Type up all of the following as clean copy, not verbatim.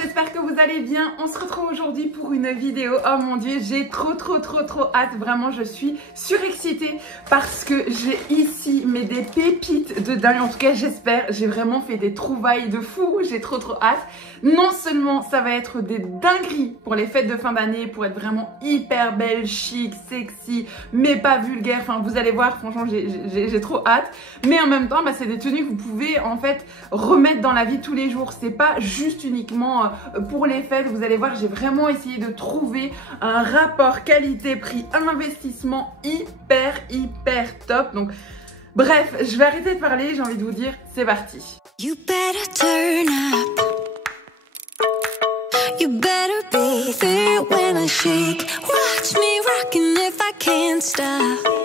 j'espère que vous allez bien. On se retrouve aujourd'hui pour une vidéo. Oh mon dieu, j'ai trop hâte. Vraiment, je suis surexcitée parce que j'ai ici des pépites de dingue. En tout cas, j'espère. J'ai vraiment fait des trouvailles de fou. J'ai trop hâte. Non seulement ça va être des dingueries pour les fêtes de fin d'année, pour être vraiment hyper belle, chic, sexy, mais pas vulgaire. Enfin, vous allez voir, franchement, j'ai trop hâte. Mais en même temps, c'est des tenues que vous pouvez en fait remettre dans la vie de tous les jours. C'est pas juste uniquement pour les fêtes. Vous allez voir, j'ai vraiment essayé de trouver un rapport qualité-prix investissement hyper top. Donc bref, je vais arrêter de parler, j'ai envie de vous dire, c'est parti. You better turn up. You better be there when I shake. Watch me rockin' if I can't stop.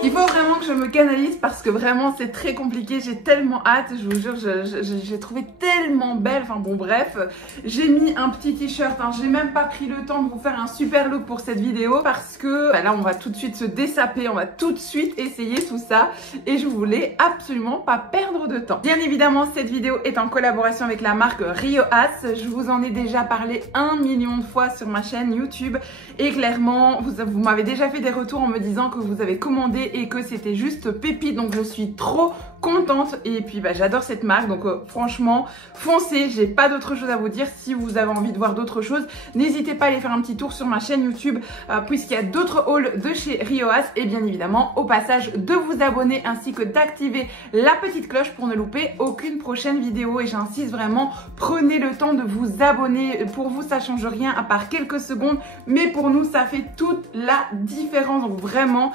Il faut vraiment que je me canalise parce que vraiment c'est très compliqué. J'ai tellement hâte, je vous jure, j'ai trouvé tellement belle. Enfin bon, bref, j'ai mis un petit t-shirt. J'ai même pas pris le temps de vous faire un super look pour cette vidéo parce que là on va tout de suite se dessaper, on va tout de suite essayer tout ça et je voulais absolument pas perdre de temps. Bien évidemment, cette vidéo est en collaboration avec la marque Rioas. Je vous en ai déjà parlé 1 million de fois sur ma chaîne YouTube et clairement vous m'avez déjà fait des retours en me disant que vous avez commandé et que c'était juste pépite, donc je suis trop contente et puis j'adore cette marque. Donc franchement foncez, j'ai pas d'autre chose à vous dire. Si vous avez envie de voir d'autres choses, n'hésitez pas à aller faire un petit tour sur ma chaîne YouTube puisqu'il y a d'autres hauls de chez Rioas et bien évidemment au passage de vous abonner ainsi que d'activer la petite cloche pour ne louper aucune prochaine vidéo. Et j'insiste vraiment, prenez le temps de vous abonner. Pour vous ça change rien à part quelques secondes, mais pour nous ça fait toute la différence. Donc vraiment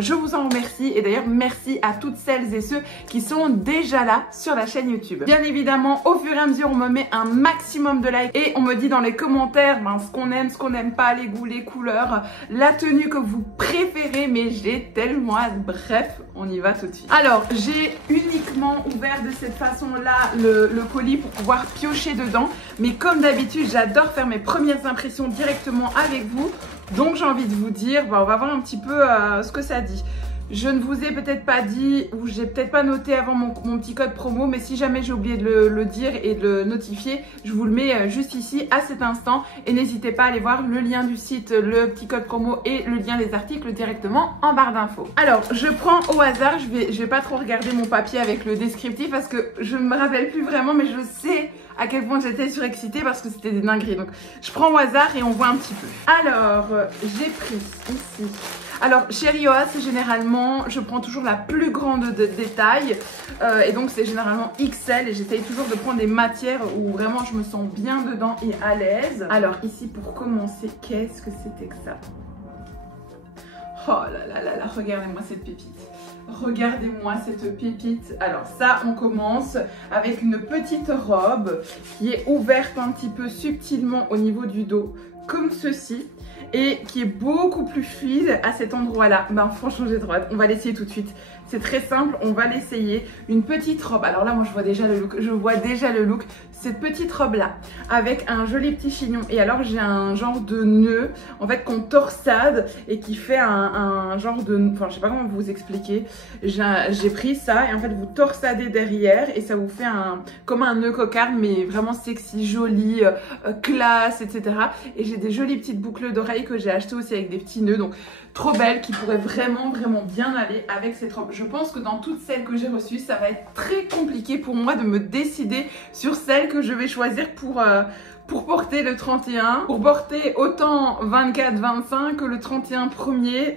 je vous en remercie et d'ailleurs merci à toutes celles et ceux qui sont déjà là sur la chaîne YouTube. Bien évidemment, au fur et à mesure, on me met un maximum de likes et on me dit dans les commentaires ce qu'on aime, ce qu'on n'aime pas, les goûts, les couleurs, la tenue que vous préférez, mais j'ai tellement hâte. Bref, on y va tout de suite. Alors, j'ai uniquement ouvert de cette façon-là le colis pour pouvoir piocher dedans, mais comme d'habitude, j'adore faire mes premières impressions directement avec vous. Donc, j'ai envie de vous dire, on va voir un petit peu ce que ça dit. Je ne vous ai peut-être pas dit ou j'ai peut-être pas noté avant mon petit code promo, mais si jamais j'ai oublié de le dire et de le notifier, je vous le mets juste ici à cet instant et n'hésitez pas à aller voir le lien du site, le petit code promo et le lien des articles directement en barre d'infos. Alors je prends au hasard, je vais pas trop regarder mon papier avec le descriptif parce que je ne me rappelle plus vraiment, mais je sais à quel point j'étais surexcitée parce que c'était des dingueries. Donc je prends au hasard et on voit un petit peu. Alors j'ai pris ici. Alors chez Rioas, généralement je prends toujours la plus grande des tailles et donc c'est généralement XL et j'essaye toujours de prendre des matières où vraiment je me sens bien dedans et à l'aise. Alors ici pour commencer, qu'est-ce que c'était que ça? Oh là, regardez-moi cette pépite. Regardez-moi cette pépite. Alors ça, on commence avec une petite robe qui est ouverte un petit peu subtilement au niveau du dos, comme ceci, et qui est beaucoup plus fluide à cet endroit-là. Franchement, j'ai trop hâte. On va l'essayer tout de suite. C'est très simple, on va l'essayer. Une petite robe. Alors là, moi, je vois déjà le look. Cette petite robe-là, avec un joli petit chignon. Et alors, j'ai un genre de nœud, en fait, qu'on torsade et qui fait un genre de... Enfin, je sais pas comment vous expliquer. J'ai pris ça et en fait, vous torsadez derrière et ça vous fait comme un nœud cocarde, mais vraiment sexy, joli, classe, etc. Et j'ai des jolies petites boucles d'oreilles que j'ai achetées aussi avec des petits nœuds. Donc, trop belle, qui pourrait vraiment bien aller avec cette robe. Je pense que dans toutes celles que j'ai reçues, ça va être très compliqué pour moi de me décider sur celle que je vais choisir pour porter le 31. Pour porter autant 24-25 que le 31 premier,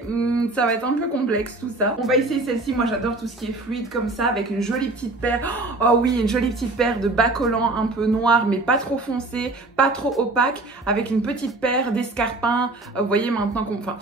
ça va être un peu complexe tout ça. On va essayer celle-ci, moi j'adore tout ce qui est fluide comme ça, avec une jolie petite paire. Oh oui, une jolie petite paire de bas collants un peu noirs, mais pas trop foncé, pas trop opaque, avec une petite paire d'escarpins. Vous voyez maintenant qu'on... Enfin,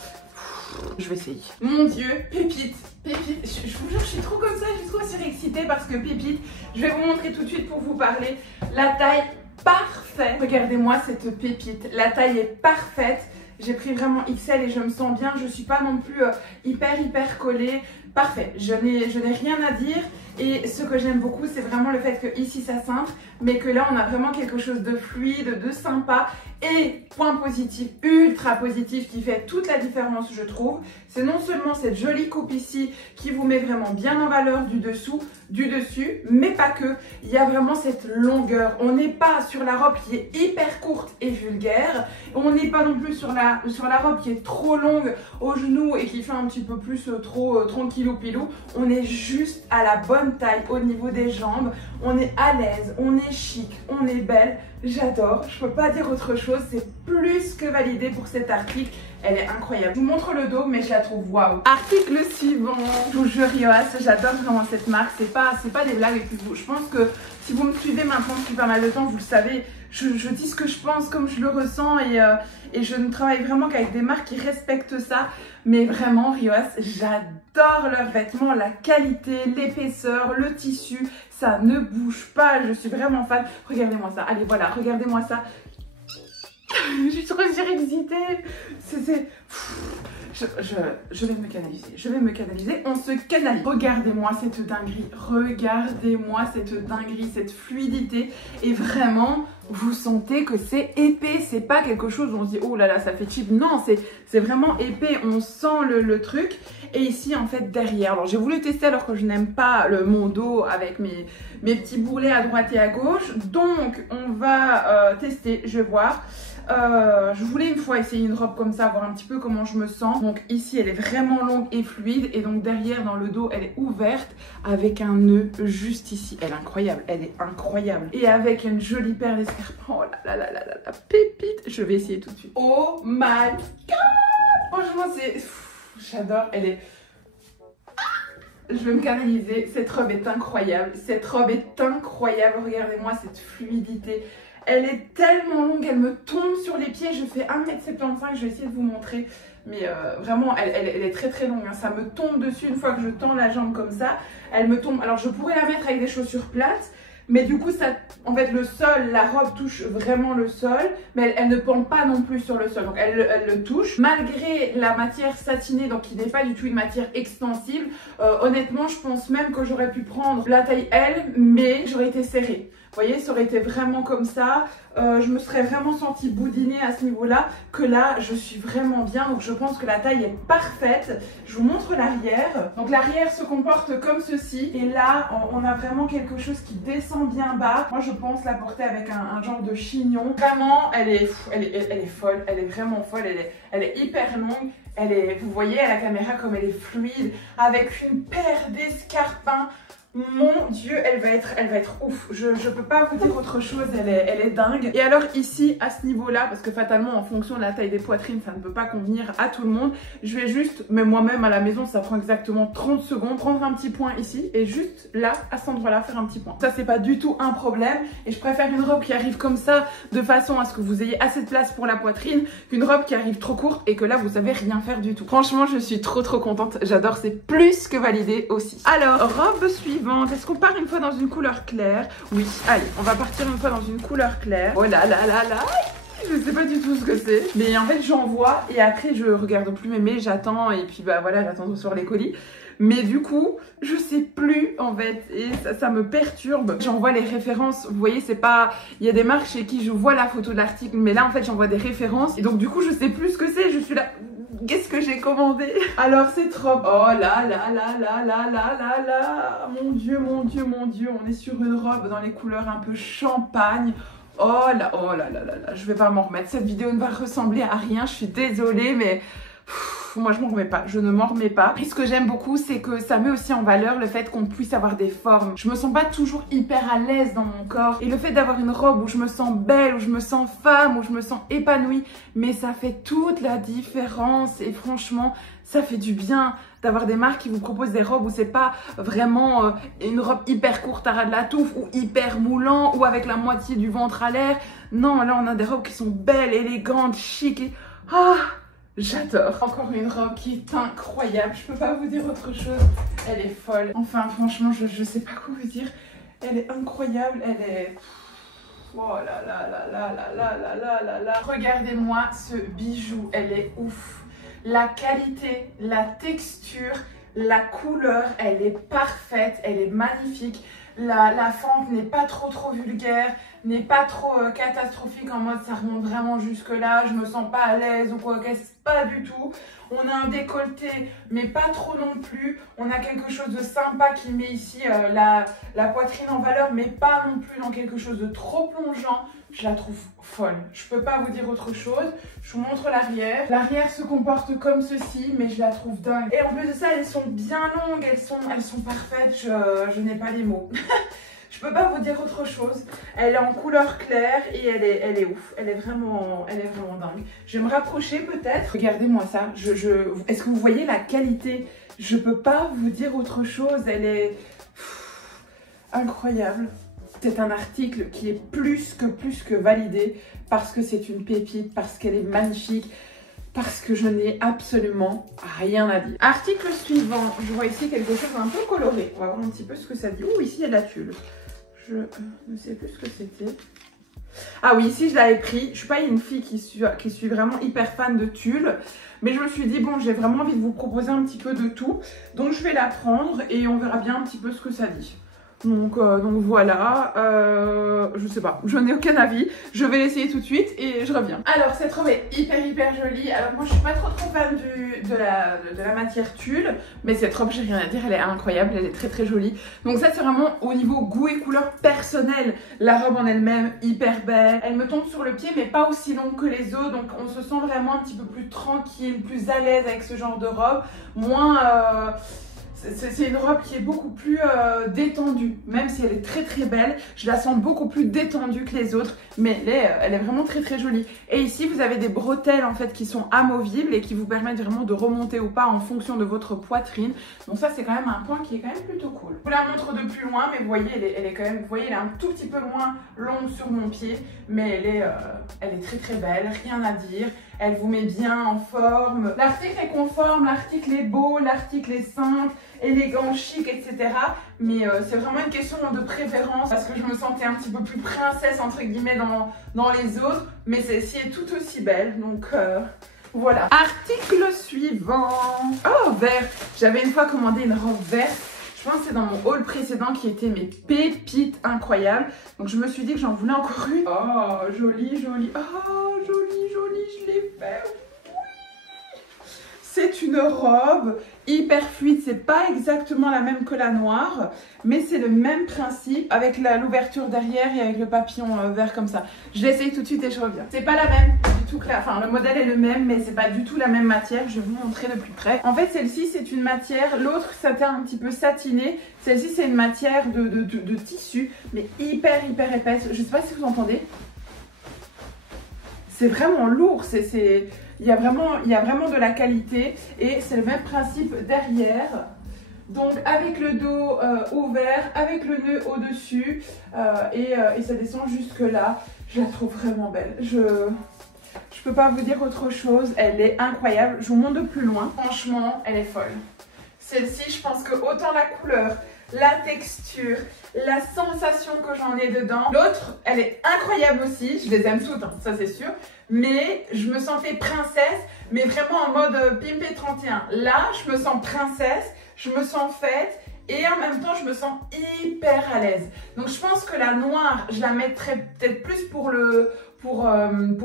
je vais essayer. Mon dieu, pépite. Je vous jure, je suis trop comme ça, je suis trop surexcitée parce que pépite, je vais vous montrer tout de suite pour vous parler. La taille parfaite. Regardez-moi cette pépite, la taille est parfaite. J'ai pris vraiment XL et je me sens bien. Je suis pas non plus hyper collée. Parfait, je n'ai rien à dire. Et ce que j'aime beaucoup, c'est vraiment le fait que ici ça cintre, mais que là on a vraiment quelque chose de fluide, de sympa. Et point positif, ultra positif, qui fait toute la différence je trouve, c'est non seulement cette jolie coupe ici qui vous met vraiment bien en valeur du dessous, du dessus, mais pas que. Il y a vraiment cette longueur. On n'est pas sur la robe qui est hyper courte et vulgaire. On n'est pas non plus sur la robe qui est trop longue au genou et qui fait un petit peu plus trop tranquillou pilou. On est juste à la bonne taille au niveau des jambes. On est à l'aise, on est chic, on est belle. J'adore, je peux pas dire autre chose, c'est plus que validé pour cet article, elle est incroyable. Je vous montre le dos, mais je la trouve waouh. Article suivant, je vous jure Rioas, j'adore vraiment cette marque, c'est pas des blagues. Et puis je pense que si vous me suivez maintenant depuis pas mal de temps, vous le savez, je dis ce que je pense comme je le ressens et je ne travaille vraiment qu'avec des marques qui respectent ça. Mais vraiment Rioas, j'adore leurs vêtements, la qualité, l'épaisseur, le tissu, ça ne bouge pas, je suis vraiment fan. Regardez-moi ça, allez voilà, regardez-moi ça. Je suis trop surexcitée. Je vais me canaliser. Je vais me canaliser. On se canalise. Regardez-moi cette dinguerie. Regardez-moi cette dinguerie, cette fluidité. Et vraiment, vous sentez que c'est épais. C'est pas quelque chose où on se dit oh là là, ça fait cheap. Non, c'est vraiment épais. On sent le truc. Et ici, en fait, derrière. Alors, j'ai voulu tester alors que je n'aime pas mon dos avec mes petits bourrelets à droite et à gauche. Donc, on va tester. Je vais voir. Je voulais une fois essayer une robe comme ça, voir un petit peu comment je me sens. Donc ici elle est vraiment longue et fluide et donc derrière dans le dos elle est ouverte avec un nœud juste ici. Elle est incroyable, elle est incroyable. Et avec une jolie paire d'escarpins. Oh là là là là là, pépite. Je vais essayer tout de suite. Oh my god. Franchement c'est... J'adore, elle est... Je vais me canaliser. Cette robe est incroyable. Cette robe est incroyable. Regardez-moi cette fluidité. Elle est tellement longue, elle me tombe sur les pieds. Je fais 1m75, je vais essayer de vous montrer. Mais vraiment, elle est très très longue. Hein. Ça me tombe dessus une fois que je tends la jambe comme ça. Elle me tombe. Alors je pourrais la mettre avec des chaussures plates. Mais du coup, ça, en fait, le sol, la robe touche vraiment le sol. Mais elle ne pend pas non plus sur le sol. Donc elle le touche. Malgré la matière satinée, donc qui n'est pas du tout une matière extensible. Honnêtement, je pense même que j'aurais pu prendre la taille L. Mais j'aurais été serrée. Vous voyez, ça aurait été vraiment comme ça. Je me serais vraiment sentie boudinée à ce niveau-là. Que là, je suis vraiment bien. Donc, je pense que la taille est parfaite. Je vous montre l'arrière. Donc, l'arrière se comporte comme ceci. Et là, on a vraiment quelque chose qui descend bien bas. Moi, je pense la porter avec un genre de chignon. Vraiment, elle est folle. Elle est vraiment folle. Elle est hyper longue. Vous voyez à la caméra comme elle est fluide. Avec une paire d'escarpins. Mon Dieu, elle va être ouf. Je peux pas vous dire autre chose, elle est dingue. Et alors ici, à ce niveau-là, parce que fatalement, en fonction de la taille des poitrines, ça ne peut pas convenir à tout le monde. Je vais juste, mais moi-même à la maison, ça prend exactement 30 secondes, prendre un petit point ici et juste là, à cet endroit-là, faire un petit point. Ça, c'est pas du tout un problème. Et je préfère une robe qui arrive comme ça, de façon à ce que vous ayez assez de place pour la poitrine, qu'une robe qui arrive trop courte et que là, vous savez rien faire du tout. Franchement, je suis trop contente. J'adore, c'est plus que validé aussi. Alors, robe suivante. Est-ce qu'on part une fois dans une couleur claire? Oui, allez, on va partir une fois dans une couleur claire. Oh là là là là, je sais pas du tout ce que c'est. Mais en fait, j'en vois et après, je regarde plus mes mails, j'attends et puis bah voilà, j'attends sur les colis. Mais du coup, je sais plus en fait et ça me perturbe. J'envoie les références, vous voyez, c'est pas... Il y a des marques chez qui je vois la photo de l'article, mais là en fait, j'envoie des références. Et donc du coup, je sais plus ce que c'est, je suis là... Qu'est-ce que j'ai commandé? Alors cette robe, oh là là là là là là là là, mon Dieu, mon Dieu, mon Dieu, on est sur une robe dans les couleurs un peu champagne. Oh là là là là, je vais pas m'en remettre. Cette vidéo ne va ressembler à rien, je suis désolée, mais... moi je m'en remets pas, je ne m'en remets pas. Et ce que j'aime beaucoup, c'est que ça met aussi en valeur le fait qu'on puisse avoir des formes. Je me sens pas toujours hyper à l'aise dans mon corps. Et le fait d'avoir une robe où je me sens belle, où je me sens femme, où je me sens épanouie, mais ça fait toute la différence. Et franchement, ça fait du bien d'avoir des marques qui vous proposent des robes où c'est pas vraiment une robe hyper courte à ras de la touffe ou hyper moulant ou avec la moitié du ventre à l'air. Non, là on a des robes qui sont belles, élégantes, chic et... ah, j'adore. Encore une robe qui est incroyable. Je peux pas vous dire autre chose. Elle est folle. Enfin, franchement, je sais pas quoi vous dire. Elle est incroyable. Elle est... oh là là là là là là là là là là. Regardez-moi ce bijou. Elle est ouf. La qualité, la texture, La couleur, elle est parfaite, elle est magnifique. La fente n'est pas trop vulgaire, n'est pas trop catastrophique en mode ça remonte vraiment jusque là, je me sens pas à l'aise ou quoi, pas du tout. On a un décolleté mais pas trop non plus. On a quelque chose de sympa qui met ici la poitrine en valeur mais pas non plus dans quelque chose de trop plongeant. Je la trouve folle. Je peux pas vous dire autre chose. Je vous montre l'arrière. L'arrière se comporte comme ceci, mais je la trouve dingue. Et en plus de ça, elles sont bien longues, elles sont parfaites. Je n'ai pas les mots. Je peux pas vous dire autre chose. Elle est en couleur claire et elle est ouf. Elle est vraiment dingue. Je vais me rapprocher peut-être. Regardez-moi ça. Est-ce que vous voyez la qualité? Je peux pas vous dire autre chose. Elle est incroyable. C'est un article qui est plus que validé parce que c'est une pépite, parce qu'elle est magnifique, parce que je n'ai absolument rien à dire. Article suivant, je vois ici quelque chose d'un peu coloré. On va voir un petit peu ce que ça dit. Oh, ici il y a de la tulle. Je ne sais plus ce que c'était. Ah oui, ici je l'avais pris. Je suis pas une fille qui suis vraiment hyper fan de tulle. Mais je me suis dit, bon, j'ai vraiment envie de vous proposer un petit peu de tout. Donc je vais la prendre et on verra bien un petit peu ce que ça dit. Donc voilà, je sais pas, je n'ai aucun avis, je vais l'essayer tout de suite et je reviens. Alors cette robe est hyper jolie. Alors moi je suis pas trop fan de la matière tulle, mais cette robe j'ai rien à dire, elle est incroyable, elle est très jolie. Donc ça c'est vraiment au niveau goût et couleur personnel, la robe en elle-même hyper belle. Elle me tombe sur le pied mais pas aussi longue que les autres, donc on se sent vraiment un petit peu plus tranquille, plus à l'aise avec ce genre de robe, moins... C'est une robe qui est beaucoup plus détendue, même si elle est très belle, je la sens beaucoup plus détendue que les autres, mais elle est vraiment très jolie. Et ici vous avez des bretelles en fait qui sont amovibles et qui vous permettent vraiment de remonter ou pas en fonction de votre poitrine. Donc ça c'est quand même un point qui est quand même plutôt cool. Je vous la montre de plus loin, mais vous voyez elle est quand même, vous voyez elle est un tout petit peu moins longue sur mon pied, mais elle est très belle, rien à dire. Elle vous met bien en forme. L'article est conforme, l'article est beau, l'article est simple, élégant, chic, etc. Mais c'est vraiment une question de préférence parce que je me sentais un petit peu plus princesse entre guillemets dans les autres. Mais celle-ci est tout aussi belle. Donc voilà. Article suivant. Oh, vert. J'avais une fois commandé une robe verte. Je pense que c'est dans mon haul précédent qui était mes pépites incroyables. Donc je me suis dit que j'en voulais encore une. Oh, jolie. Oh, jolie, je l'ai fait. Oui. C'est une robe hyper fluide. C'est pas exactement la même que la noire, mais c'est le même principe avec l'ouverture derrière et avec le papillon vert comme ça. Je l'essaye tout de suite et je reviens. C'est pas la même du tout. Enfin, le modèle est le même, mais c'est pas du tout la même matière. Je vais vous montrer de plus près. En fait, celle-ci, c'est une matière. L'autre, c'était un petit peu satiné. Celle-ci, c'est une matière de tissu, mais hyper épaisse. Je sais pas si vous entendez. C'est vraiment lourd. Il y a vraiment de la qualité et c'est le même principe derrière. Donc avec le dos ouvert, avec le nœud au-dessus et ça descend jusque là. Je la trouve vraiment belle. Je peux pas vous dire autre chose. Elle est incroyable. Je vous montre de plus loin. Franchement, elle est folle. Celle-ci, je pense que autant la couleur, la texture, la sensation que j'en ai dedans. L'autre, elle est incroyable aussi. Je les aime toutes, hein, ça c'est sûr. Mais je me sentais princesse, mais vraiment en mode Pimpé 31. Là, je me sens princesse, je me sens faite et en même temps, je me sens hyper à l'aise. Donc, je pense que la noire, je la mettrais peut-être plus pour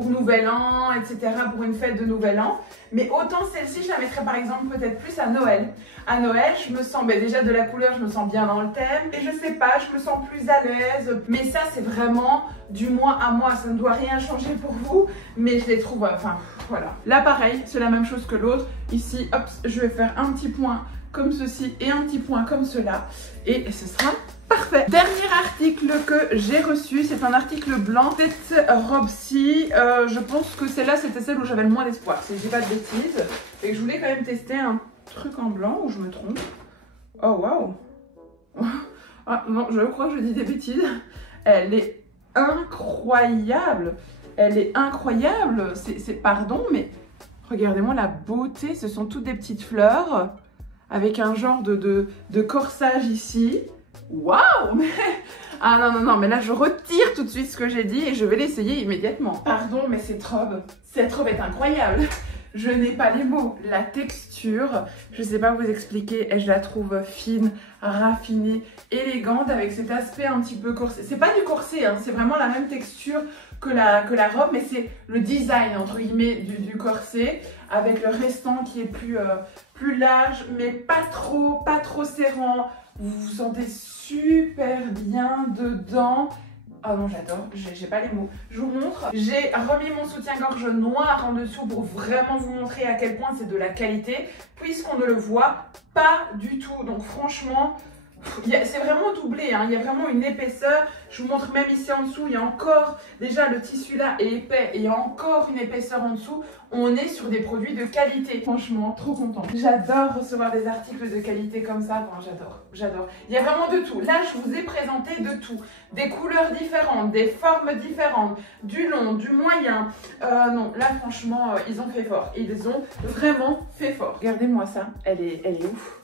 Nouvel An, etc., pour une fête de Nouvel An. Mais autant celle-ci, je la mettrais par exemple peut-être plus à Noël. À Noël, je me sens, déjà de la couleur, je me sens bien dans le thème. Et je sais pas, je me sens plus à l'aise. Mais ça, c'est vraiment du mois à mois. Ça ne doit rien changer pour vous. Mais je les trouve, enfin, voilà. Là, pareil, c'est la même chose que l'autre. Ici, hop, je vais faire un petit point comme ceci et un petit point comme cela. Et ce sera parfait. Dernier article que j'ai reçu, c'est un article blanc. Cette robe-ci, je pense que celle-là, c'était celle où j'avais le moins d'espoir, si je dis pas de bêtises. Et que je voulais quand même tester un truc en blanc, ou je me trompe. Oh, waouh. Ah, non, je crois que je dis des bêtises. Elle est incroyable. Elle est incroyable. Pardon, mais regardez-moi la beauté. Ce sont toutes des petites fleurs avec un genre de corsage ici. Waouh! Ah non, mais là je retire tout de suite ce que j'ai dit et je vais l'essayer immédiatement. Pardon, mais cette robe est incroyable. je n'ai pas les mots. La texture, je sais pas vous expliquer, je la trouve fine, raffinée, élégante avec cet aspect un petit peu corsé. C'est pas du corset, hein, c'est vraiment la même texture que la robe, mais c'est le design entre guillemets du corset avec le restant qui est plus large, mais pas trop serrant. Vous vous sentez super bien dedans. Oh non, j'adore, j'ai pas les mots. Je vous montre. J'ai remis mon soutien-gorge noir en dessous pour vraiment vous montrer à quel point c'est de la qualité, puisqu'on ne le voit pas du tout. Donc franchement, c'est vraiment doublé, hein. Il y a vraiment une épaisseur. Je vous montre même ici en dessous, il y a encore, déjà le tissu là est épais et il y a encore une épaisseur en dessous. On est sur des produits de qualité. Franchement, trop contente. J'adore recevoir des articles de qualité comme ça. Enfin, j'adore. Il y a vraiment de tout. Là, je vous ai présenté de tout. Des couleurs différentes, des formes différentes, du long, du moyen. Non, là, franchement, ils ont fait fort. Ils ont vraiment fait fort. Regardez-moi ça. Elle est ouf.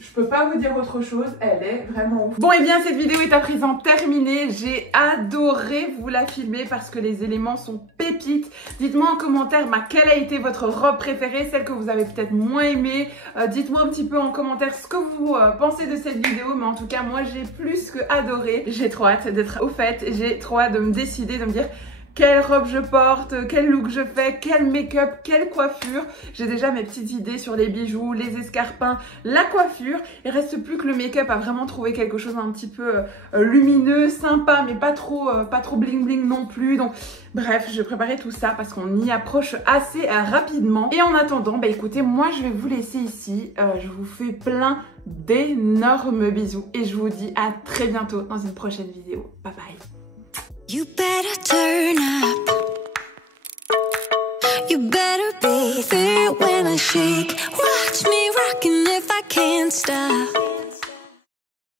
Je peux pas vous dire autre chose, elle est vraiment ouf. Bon, et bien cette vidéo est à présent terminée. J'ai adoré vous la filmer parce que les éléments sont pépites. Dites-moi en commentaire quelle a été votre robe préférée, celle que vous avez peut-être moins aimée. Dites-moi un petit peu en commentaire ce que vous pensez de cette vidéo. Mais en tout cas, moi j'ai plus que adoré. J'ai trop hâte d'être au fait. J'ai trop hâte de me décider, de me dire quelle robe je porte, quel look je fais, quel make-up, quelle coiffure. J'ai déjà mes petites idées sur les bijoux, les escarpins, la coiffure. Il reste plus que le make-up à vraiment trouver quelque chose un petit peu lumineux, sympa, mais pas trop bling bling non plus. Donc bref, je vais préparer tout ça parce qu'on y approche assez rapidement. Et en attendant, bah écoutez, moi je vais vous laisser ici. Je vous fais plein d'énormes bisous et je vous dis à très bientôt dans une prochaine vidéo. Bye bye. You better turn